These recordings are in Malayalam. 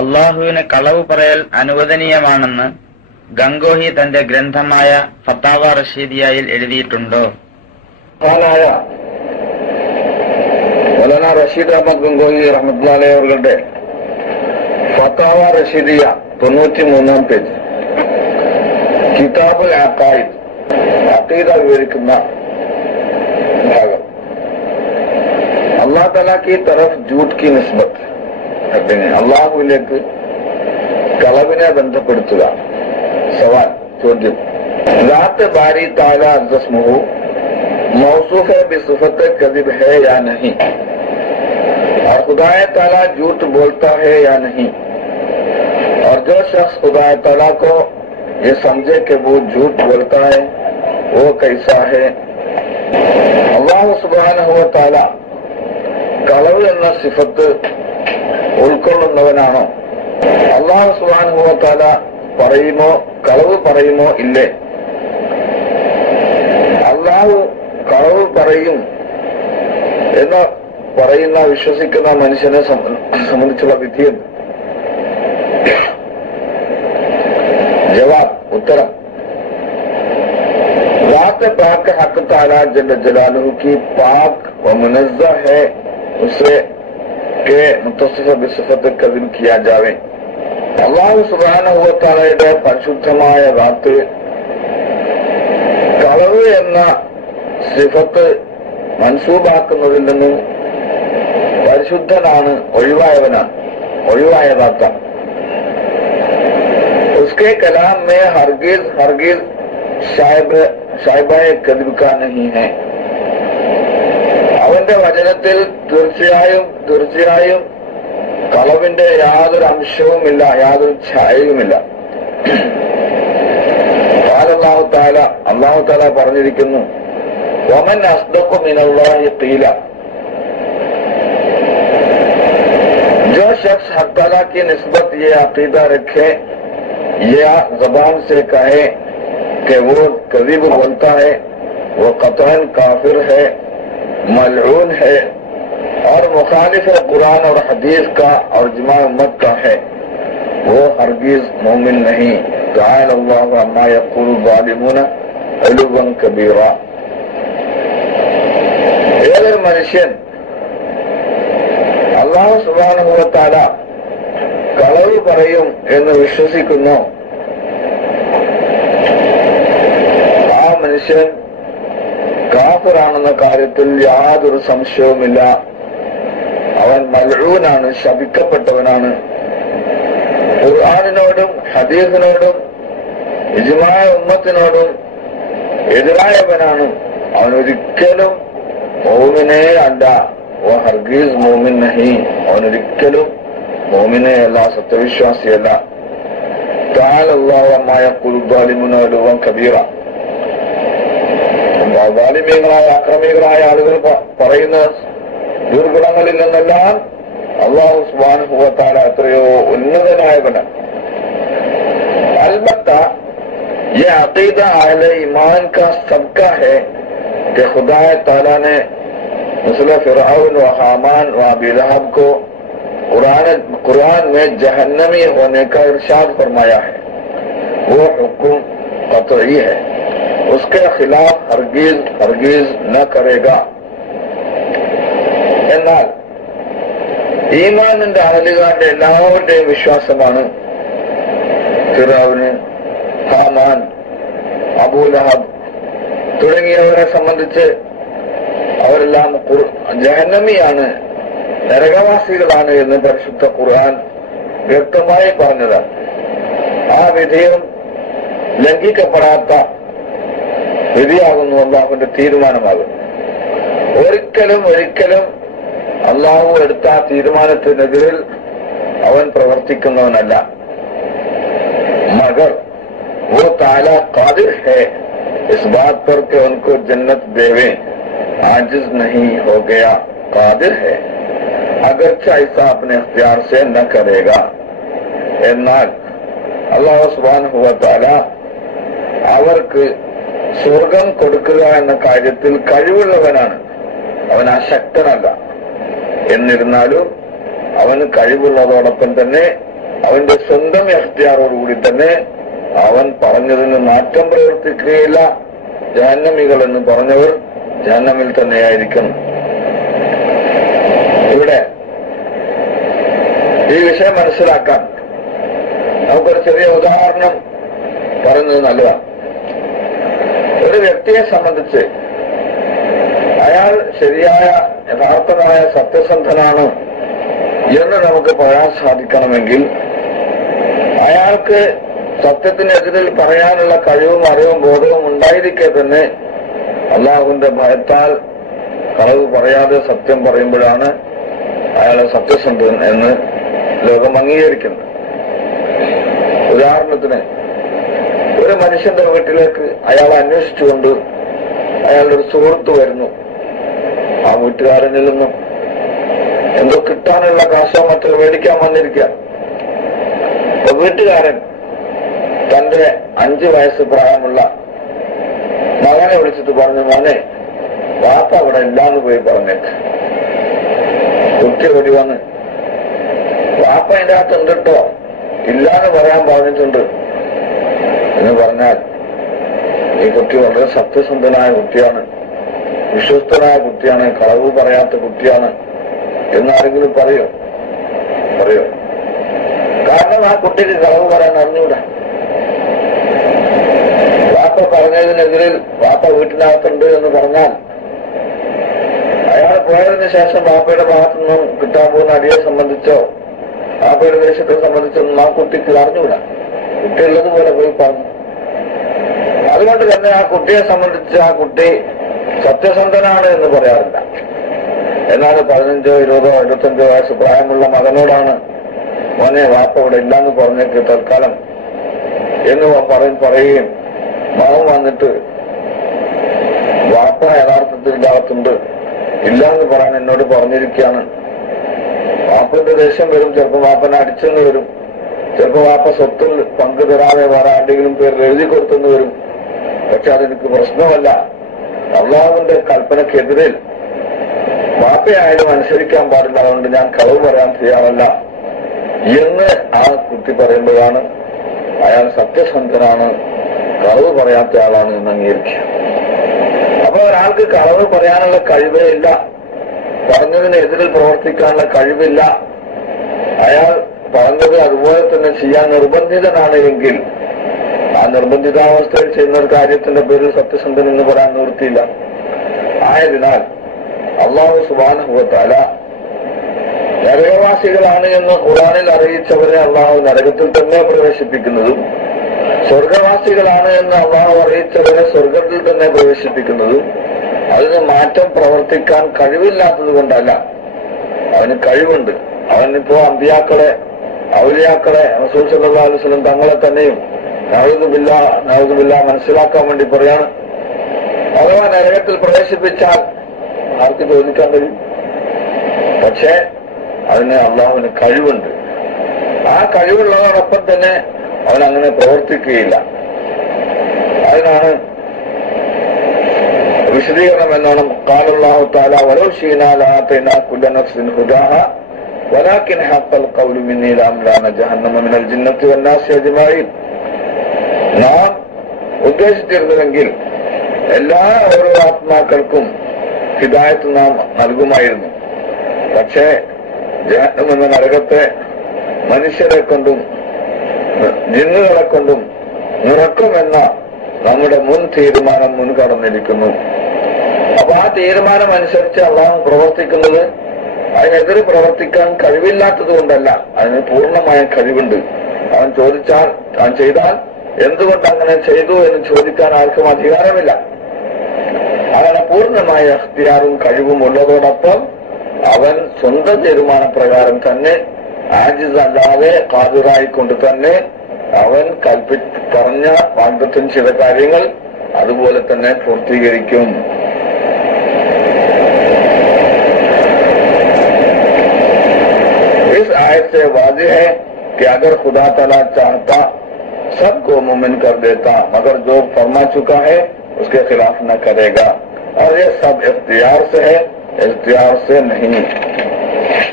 അള്ളാഹുവിന് കളവ് പറയൽ അനുവദനീയമാണെന്ന് ഗംഗോഹി തന്റെ ഗ്രന്ഥമായ ഫത്താവ റഷീദിയായിൽ എഴുതിയിട്ടുണ്ടോ? റഷീദ് അഹമ്മദ് ഗംഗോഹി അവരുടെ ഫത്താവ റഷീദിയ തൊണ്ണൂറ്റി മൂന്നാം പേജ്. കിതാബുൽ അതീത വിവരിക്കുന്ന ഭാഗം. അള്ളാഹ് തലാഖി തറഫ് ജൂട്ട് കി നിസ്ബത്ത്. റബ്ബിനെ അള്ളാഹുവിലേക്ക് കളവിനെ ബന്ധപ്പെടുത്തുക. സവാൽ، ചോദ്യം. ذات باری تعالی جسم ہے یا نہیں اور خدا تعالی جھوٹ بولتا ہے یا نہیں اور جو شخص خدا تعالی کو یہ سمجھے کہ وہ جھوٹ بولتا ہے، وہ کیسا ہے؟ اللہ سبحانہ و تعالی കളവ് എന്ന സിഫത്ത് ഉൾക്കൊള്ളുന്നവനാണോ അള്ളാഹു സുബാനഹുവ താല പറയുമോ കളവ് പറയുമോ ഇല്ലേ അള്ളാഹു കളവ് പറയും എന്ന് പറയുന്ന വിശ്വസിക്കുന്ന മനുഷ്യനെ സംബ- സംബന്ധിച്ചുള്ള വിധിയുണ്ട് ജവാബ് ഉത്തരം रात पाक हक ताला जल जलालहू की पाक व मुनज़्ज़ह है उसे کہ متصف بصفت قدم کیا جاوے۔ اللہ سبحانہ ہوا تعالی യുടെ പരിശുദ്ധമായ റാത്ത് കളവ് എന്ന സിഫത്ത് മൻസൂബാക്കുന്നതിൽ اس کے کلام میں ہرگز ہرگز شائبہ شائبہ قدم کا نہیں ہے۔ അവന്റെ വചനത്തിൽ തീർച്ചയായും തീർച്ചയായും കളവിന്റെ യാതൊരു അംശവുമില്ല യാതൊരു ഛായയുമില്ല അള്ളാഹു താല അള്ളാഹു താല പറഞ്ഞിരിക്കുന്നു ഒമൻ അസ്ദക്കും ഇനുള്ളാഹി തീല جو شخص حق تعالیٰ کی نسبت یہ عقیدہ رکھے یا زبان سے کہے کہ وہ کذیب بولتا ہے وہ قطعاً کافر ہے मलून है और मुखालिफ है कुरान और हदीस का और जमा उम्मत का है वो हरगिज मोमिन नहीं गायल अल्लाह अम्मा यकुल जालिमुन अलुवन कबीरा ഏതൊരു മനുഷ്യൻ അള്ളാഹു സുബാനുഭവത്താല കളവ് പറയും എന്ന് വിശ്വസിക്കുന്നു ആ മനുഷ്യൻ കാഫിറാണെന്ന കാര്യത്തിൽ യാതൊരു സംശയവുമില്ല. അവൻ മലൂനാണ് ശപിക്കപ്പെട്ടവനാണ്. ഖുർആാനിനോടും ഹദീസിനോടും ഇജുമായ ഉമ്മത്തിനോടും എതിരായവനാണ്. അവൻ ഒരിക്കലും മോമിനെ അല്ല. ഓ ഹർഗീസ് മോമിൻ നഹി. അവനൊരിക്കലും മോമിനെ അല്ല സത്യവിശ്വാസിയല്ല. താലമായ കുൽബാലിമുനോലുവം കബീറ. അവാലിമ്യങ്ങളായ അക്രമികളായ ആളുകൾ പറയുന്ന ദുർഗുണങ്ങളിൽ നിന്നെല്ലാം അള്ളാഹു സ്വാൻ ഹുവത്താല എത്രയോ ഉന്നതനായവന് البتہ یہ عقیدہ اہل ایمان کا صدقہ ہے کہ خدا تعالیٰ نے مثل فرعون و حامان و ابی لہب کو قرآن, قرآن میں جہنمی ہونے کا ارشاد فرمایا ہے وہ حکم قطعی ہے اس کے خلاف ഹർഗീസ് ഹർഗീസ് നക്കറേഗ എന്നാൽ ഈമാനിന്റെ അഹലുകാരുടെ എല്ലാവരുടെയും വിശ്വാസമാണ് ഫിറാവിന് ഹാമാൻ അബൂലഹബ് തുടങ്ങിയവരെ സംബന്ധിച്ച് അവരെല്ലാം ജഹനമിയാണ് നരകവാസികളാണ് എന്ന് പരിശുദ്ധ ഖുർആൻ വ്യക്തമായി പറഞ്ഞതാണ്. ആ വിധേയം ലംഘിക്കപ്പെടാത്ത ریاح کے تیم آپ مگر ان کو جنت دیوے آجز نہیں ہو گیا کا اپنے اختیار سے نہ کرے گا اللہ تعالا സ്വർഗം കൊടുക്കുക എന്ന കാര്യത്തിൽ കഴിവുള്ളവനാണ്. അവൻ അശക്തനല്ല എന്നിരുന്നാലും അവന് കഴിവുള്ളതോടൊപ്പം തന്നെ അവന്റെ സ്വന്തം എഖ്തിയാറോടുകൂടി തന്നെ അവൻ പറഞ്ഞതിന് മാറ്റം പ്രവർത്തിക്കുകയില്ല. ജാഹ്നമികൾ എന്ന് പറഞ്ഞവർ ജാഹ്നമിൽ തന്നെയായിരിക്കും. ഇവിടെ ഈ വിഷയം മനസ്സിലാക്കാൻ നമുക്കൊരു ചെറിയ ഉദാഹരണം പറയുന്നത് നല്ലതാണ്. വ്യക്തിയെ സംബന്ധിച്ച് അയാൾ ശരിയായ യഥാർത്ഥമായ സത്യസന്ധനാണ് എന്ന് നമുക്ക് പറയാൻ സാധിക്കണമെങ്കിൽ അയാൾക്ക് സത്യത്തിനെതിരിൽ പറയാനുള്ള കഴിവും അറിവും ബോധവും ഉണ്ടായിരിക്കെ തന്നെ അള്ളാഹുവിന്റെ ഭയത്താൽ കളവ് പറയാതെ സത്യം പറയുമ്പോഴാണ് അയാളെ സത്യസന്ധൻ എന്ന് ലോകം അംഗീകരിക്കുന്നത്. ഉദാഹരണത്തിന് ഒരു മനുഷ്യന്റെ വീട്ടിലേക്ക് അയാൾ അന്വേഷിച്ചുകൊണ്ട് അയാളുടെ ഒരു സുഹൃത്ത് വരുന്നു. ആ വീട്ടുകാരൻ നിന്നും എന്തോ കിട്ടാനുള്ള കാശോ മറ്റോ മേടിക്കാൻ വന്നിരിക്കുക. അപ്പൊ വീട്ടുകാരൻ തന്റെ അഞ്ചു വയസ്സ് പ്രായമുള്ള മകനെ വിളിച്ചിട്ട് പറഞ്ഞു മോനെ വാപ്പ അവിടെ ഇല്ലാന്ന് പോയി പറഞ്ഞേക്ക് കുട്ടി ഓടി വന്ന് വാപ്പ അതിന്റെ അകത്ത് ഉണ്ട് ഇല്ലാന്ന് പറയാൻ പറഞ്ഞിട്ടുണ്ട്. എന്ന് പറഞ്ഞാൽ ഈ കുട്ടി വളരെ സത്യസന്ധനായ കുട്ടിയാണ്. വിശ്വസ്തനായ കുട്ടിയാണ്. കളവ് പറയാത്ത കുട്ടിയാണ്. എന്നാരെങ്കിലും പറയോ? പറയോ. കാരണം ആ കുട്ടിക്ക് കളവ് പറയാൻ അറിഞ്ഞൂടാ. വാപ്പ പറഞ്ഞതിനെതിരിൽ വാപ്പ വീട്ടിനകത്തുണ്ട് എന്ന് പറഞ്ഞാൽ അയാൾ പോയതിനു ശേഷം വാപ്പയുടെ ഭാഗത്തു നിന്നും കിട്ടാൻ പോകുന്ന അടിയെ സംബന്ധിച്ചോ വാപ്പയുടെ ദേശത്തെ സംബന്ധിച്ചൊന്നും ആ കുട്ടിക്ക് അറിഞ്ഞൂടാ. കുട്ടി ഉള്ളതുപോലെ പോയി പറഞ്ഞു. അതുകൊണ്ട് തന്നെ ആ കുട്ടിയെ സംബന്ധിച്ച് ആ കുട്ടി സത്യസന്ധനാണ് എന്ന് പറയാറില്ല. എന്നാൽ പതിനഞ്ചോ ഇരുപതോ ഇരുപത്തഞ്ചോ വയസ്സ് പ്രായമുള്ള മകനോടാണ് മോനെ വാപ്പ ഇവിടെ ഇല്ലാന്ന് പറഞ്ഞേക്ക് തൽക്കാലം എന്ന് പറയും പറയുകയും മകൻ വന്നിട്ട് വാപ്പ യഥാർത്ഥത്തിൽ ഭാഗത്തുണ്ട് ഇല്ലാന്ന് പറയാൻ എന്നോട് പറഞ്ഞിരിക്കുകയാണ്. വാപ്പന്റെ ദേഷ്യം വരും ചിലപ്പോൾ വാപ്പനെ അടിച്ചെന്ന് വരും ചിലപ്പോൾ വാപ്പ സ്വത്തിൽ പങ്ക് തരാതെ വേറെ ആരുടെങ്കിലും പേര് എഴുതി കൊടുത്തെന്ന് വരും. പക്ഷെ അതെനിക്ക് പ്രശ്നമല്ല. അള്ളാഹുവിന്റെ കൽപ്പനക്കെതിരിൽ വാപ്പയായാലും അനുസരിക്കാൻ പാടില്ല. അതുകൊണ്ട് ഞാൻ കളവ് പറയാൻ തയ്യാറല്ല എന്ന് ആ കുട്ടി പറയുമ്പോഴാണ് അയാൾ സത്യസന്ധനാണ് കളവ് പറയാത്ത ആളാണ് എന്ന് അംഗീകരിക്കുക. അപ്പൊ ഒരാൾക്ക് കളവ് പറയാനുള്ള കഴിവേ ഇല്ല പറഞ്ഞതിനെതിരിൽ പ്രവർത്തിക്കാനുള്ള കഴിവില്ല. അയാൾ പറഞ്ഞത് അതുപോലെ തന്നെ ചെയ്യാൻ നിർബന്ധിതനാണ് എങ്കിൽ നിർബന്ധിതാവസ്ഥയിൽ ചെയ്യുന്ന ഒരു കാര്യത്തിന്റെ പേരിൽ സത്യസന്ധൻ എന്ന് പറയാൻ നിവൃത്തിയില്ല. ആയതിനാൽ അള്ളാഹു സുബാനുഭവത്താല നരകവാസികളാണ് എന്ന് ഖുറാനിൽ അറിയിച്ചവരെ അള്ളാഹു നരകത്തിൽ തന്നെ പ്രവേശിപ്പിക്കുന്നതും സ്വർഗവാസികളാണ് എന്ന് അള്ളാഹു അറിയിച്ചവരെ സ്വർഗത്തിൽ തന്നെ പ്രവേശിപ്പിക്കുന്നതും അതിന് മാറ്റം പ്രവർത്തിക്കാൻ കഴിവില്ലാത്തത് കൊണ്ടല്ല. അവന് കഴിവുണ്ട്. അവനിപ്പോ അമ്പിയാക്കളെ ഔലിയാക്കളെ റസൂൽ ആലോചനം തങ്ങളെ തന്നെയും നവതുമില്ല നവതുമില്ല മനസ്സിലാക്കാൻ വേണ്ടി പറയാണ് അഥവാ നരകത്തിൽ പ്രവേശിപ്പിച്ചാൽ ആർക്ക് ചോദിക്കാൻ കഴിയും പക്ഷേ അതിന് അള്ളാഹുവിന് കഴിവുണ്ട് ആ കഴിവുള്ളതോടൊപ്പം തന്നെ അവൻ അങ്ങനെ പ്രവർത്തിക്കുകയില്ല അതിനാണ് വിശദീകരണം എന്നോണം കാലുള്ളാഹു താല വലോ ഷീനാലാത്തൈന കുല്ല നഫ്സിൻ ഹുദാഹ ولكن حق القول مني لأملأن جهنم من الجنة والناس أجمعين നാം ഉദ്ദേശിച്ചിരുന്നുവെങ്കിൽ എല്ലാ ഓരോ ആത്മാക്കൾക്കും ഹിദായത്ത് നാം നൽകുമായിരുന്നു. പക്ഷേ ജാനം എന്ന നരകത്തെ മനുഷ്യരെ കൊണ്ടും ജിന്നുകളെ കൊണ്ടും നിറക്കുമെന്ന നമ്മുടെ മുൻ തീരുമാനം മുൻകടന്നിരിക്കുന്നു അപ്പൊ ആ തീരുമാനം അനുസരിച്ച് അള്ളാഹു പ്രവർത്തിക്കുന്നത് അതിനെതിരെ പ്രവർത്തിക്കാൻ കഴിവില്ലാത്തത് കൊണ്ടല്ല. അതിന് പൂർണമായ കഴിവുണ്ട്. അവൻ ചോദിച്ചാൽ താൻ ചെയ്താൽ എന്തുകൊണ്ട് അങ്ങനെ ചെയ്തു എന്ന് ചോദിക്കാൻ ആർക്കും അധികാരമില്ല അങ്ങനെ പൂർണ്ണമായ അഖ്തിയാറും കഴിവും ഉള്ളതോടൊപ്പം അവൻ സ്വന്തം തീരുമാനപ്രകാരം തന്നെ ആജിസ് അല്ലാതെ കാതിറായിക്കൊണ്ട് തന്നെ അവൻ കൽപ്പി പറഞ്ഞ വാഗ്ദത്വം ചെയ്ത കാര്യങ്ങൾ അതുപോലെ തന്നെ പൂർത്തീകരിക്കും इस आयत से वाजिह है कि अगर खुदा तला चाहता سب کو مومن کر دیتا، مگر جو فرما چکا ہے، اس کے خلاف نہ کرے گا۔ اور یہ سب اختیار سے ہے، اختیار سے نہیں۔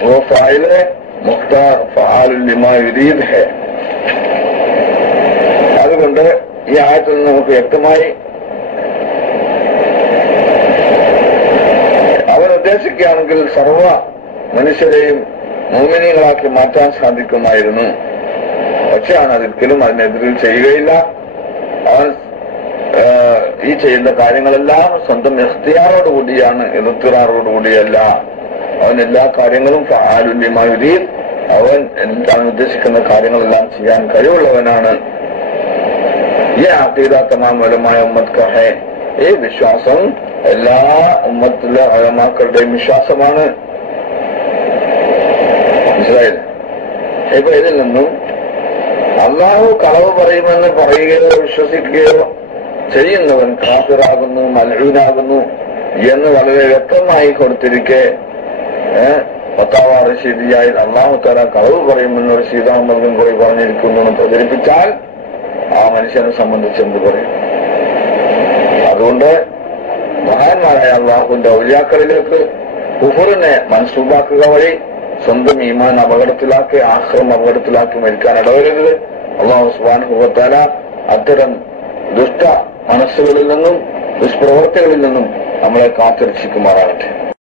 وہ فائل ہے، مختار، فعال لما یرید ہے۔ یہ آئے آیت اللہ کی اجتماعی ಅವರ ದೇಶಕ್ಕೆ ಆನೆങ്കിൽ ಸರ್ವ ಮನುಷ್ಯರೇ മോമിനികളാക്കി മാറ്റാൻ സാധിക്കുമായിരുന്നു അവൻ അതൊരിക്കലും അതിനെതിരിൽ ചെയ്യുകയില്ല. അവൻ ഈ ചെയ്യുന്ന കാര്യങ്ങളെല്ലാം സ്വന്തം എസ്തിയാറോടുകൂടിയാണ് കൂടിയാണ് എതിർത്തിറാറോട് കൂടിയല്ല. അവൻ എല്ലാ കാര്യങ്ങളും ആരുണ്യമായി അവൻ എന്താണ് ഉദ്ദേശിക്കുന്ന കാര്യങ്ങളെല്ലാം ചെയ്യാൻ കഴിവുള്ളവനാണ്. ഈ അക്കീദ തമാം വലമായ ഈ വിശ്വാസം എല്ലാ ഉമ്മത്തിലെ അയമാക്കളുടെയും വിശ്വാസമാണ്. മനസ്സിലായത് ഇപ്പൊ ഇതിൽ നിന്നും അള്ളാഹു കളവ് പറയുമെന്ന് പറയുകയോ വിശ്വസിക്കുകയോ ചെയ്യുന്നവൻ കാഫിറാകുന്നു മലഹീനാകുന്നു എന്ന് വളരെ വ്യക്തമായി കൊടുത്തിരിക്കെ പത്താവാ റഷീദിയായി അള്ളാഹു തല കളവ് പറയുമെന്ന് റഷീദ് അഹമ്മദ് പോയി പറഞ്ഞിരിക്കുന്നു എന്ന് പ്രചരിപ്പിച്ചാൽ ആ മനുഷ്യനെ സംബന്ധിച്ച് എന്ത് പറയും? അതുകൊണ്ട് മഹാന്മാരായ അള്ളാഹുവിന്റെ ഔലിയാക്കളിലേക്ക് കുഫറിനെ മനസ്സൂബാക്കുക വഴി സ്വന്തം ഈമാൻ അപകടത്തിലാക്കി ആശ്രമം അപകടത്തിലാക്കി മരിക്കാൻ ഇടവരരുത് അള്ളാഹു സുബാൻ ഹുവത്താല അത്തരം ദുഷ്ട മനസ്സുകളിൽ നിന്നും ദുഷ്പ്രവർത്തികളിൽ നിന്നും നമ്മളെ കാത്തിരക്ഷിക്കുമാറാകട്ടെ.